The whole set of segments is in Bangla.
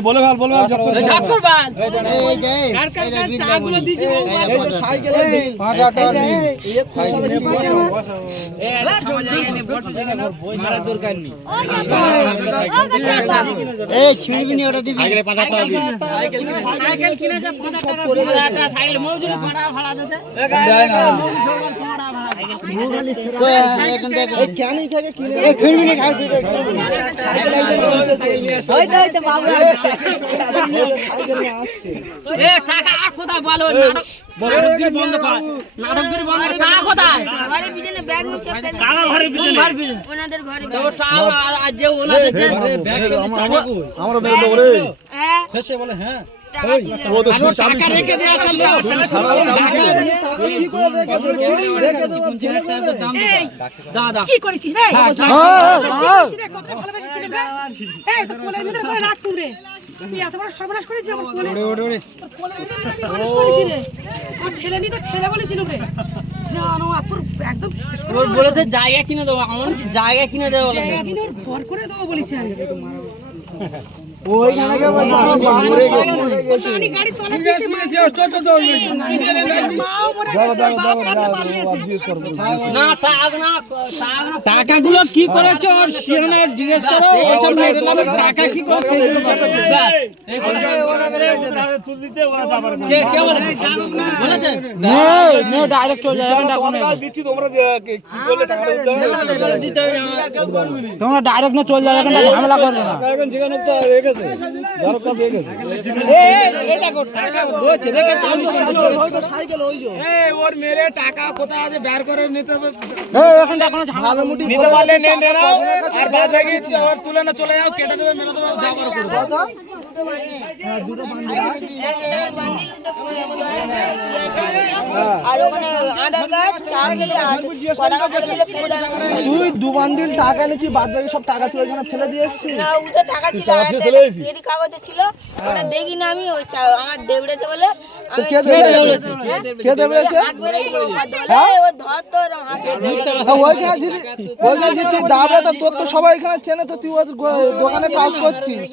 বলে ভালো বলে ভালো জব করে পাঁচ হাজার টাকা আমরা রে হ্যাঁ শেষে বলে হ্যাঁ। টাকা ছিল ও তো ছুরি চাবি ছিল। কি করেছিস রে করেছিস রে? রে? এই, তোর কোলের ভিতরে করে রাখ রে। তুই এত বড় সর্বনাশ করেছিস আমার কোলে। তোর কোলের ভিতরে আমি মানুষ করেছি রে। তোর ছেলে নি তো ছেলে বলেছিলাম রে। জানো, আর তোর একদম শেষ বলেছে জায়গা কিনে দেবো আমার জায়গা কিনে দেবো জায়গা কিনে ওর ঘর করে দেবো বলেছি আমি। টাক টাকাগুলো কি করেছ? সেখানে জিজ্ঞেস করো। টাকা কি করেছে? তোমরা ডাইরেক্ট না চলে যাবে ঝামেলা করবে না। হয়ে গেছে? যার কাজ হয়ে গেছে? এই দেখো টাকা রয়েছে দেখেছ এই ওর মেরে টাকা কোথায় আছে বের করে নিতে হবে। এই এখানটা কোনো ঝামেলা। মুটি নিতে পারলে নে নে নাও আর বাদ বাকি ওর তুলে না চলে যাও কেটে দেবে মেরে দেবে যা করো করবে দুটো বান্ডিল ছিল। আর ওখানে আধার কার্ড চার গেলে আর টাকা পড়েছিল তুই দু বান্ডিল টাকা নিচ্ছি বাদ বাকি সব টাকা তুই ফেলে দিয়ে এসছিস? না উঠে টাকা ছিল? এরই কাগজে ওটা দেখি না আমি ওই আমার দেবড়েছে বলে কে দেবড়েছে? কে দেবড়েছে? ও ধর তোর হাত হ্যাঁ, ওইখানে যদি ওইখানে যদি দাবড়ে তো তোর তো সবাই এখানে চেনে তো তুই দোকানে কাজ করছিস।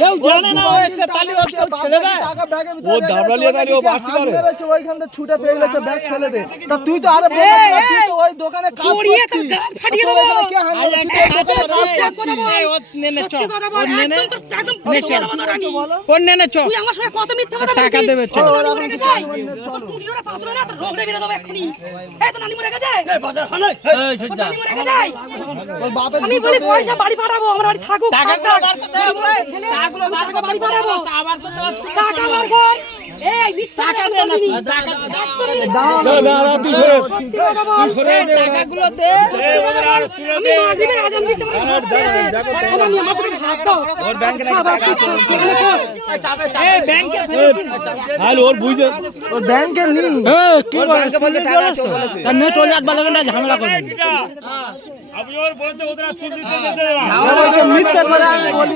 কেউ জানে না ও এসে তালি ওর কেউ ছেড়ে দেয় টাকা ও দাবড়া নিয়ে দাঁড়িয়ে ও বাঁচতে পারে? ওইখান থেকে ছুটে পেয়ে গেছে ব্যাগ ফেলে দে তা তুই তো আরে বলছিস তুই তো ওই দোকানে কাজ চড়িয়ে তোর গাল ফাটিয়ে দেবো। এখানে কে হাত দিল? তুই তো ওই দোকানে কাজ করছিস ও নেনে চ সত্যি কথা বল, ওর নেনে একদম নে সত্যি চল কথা বল, রানী। ওর নেনে চ তুই আমার সঙ্গে কত মিথ্যা কথা টাকা দেবে, চল। তোর নানি মরে গেছে? তোর টুটিটা পাথরে না, তোর রোগ রে দেবো এক্ষুনি। এই, তোর নানি মরে গেছে? তোর নানি মরে গেছে? আমি বলি পয়সা বাড়ি পাঠাবো আমার বাড়ি থাকুক টাকা বার কর এই মিথ্যা টাকা দে না। টাকা দাও দাও দাও তুই সরে। তুই সরে দে টাকাগুলো দে। আমি মাগরিবের আজান দিচ্ছি আমার আর যা, যা, যা, যা। আমি আমার দিকে হাত দাও। ওর ব্যাংকে নাকি টাকা আছে। এই ব্যাংকে আর ওর বুঝে ওর ব্যাংকে নি এই কি ওর বলে? ব্যাংকে বলতে টাকা আছে ও বলেছে। তার নে চলে যাত ঝামেলা করবে। মিথ্যে করে আমি বলি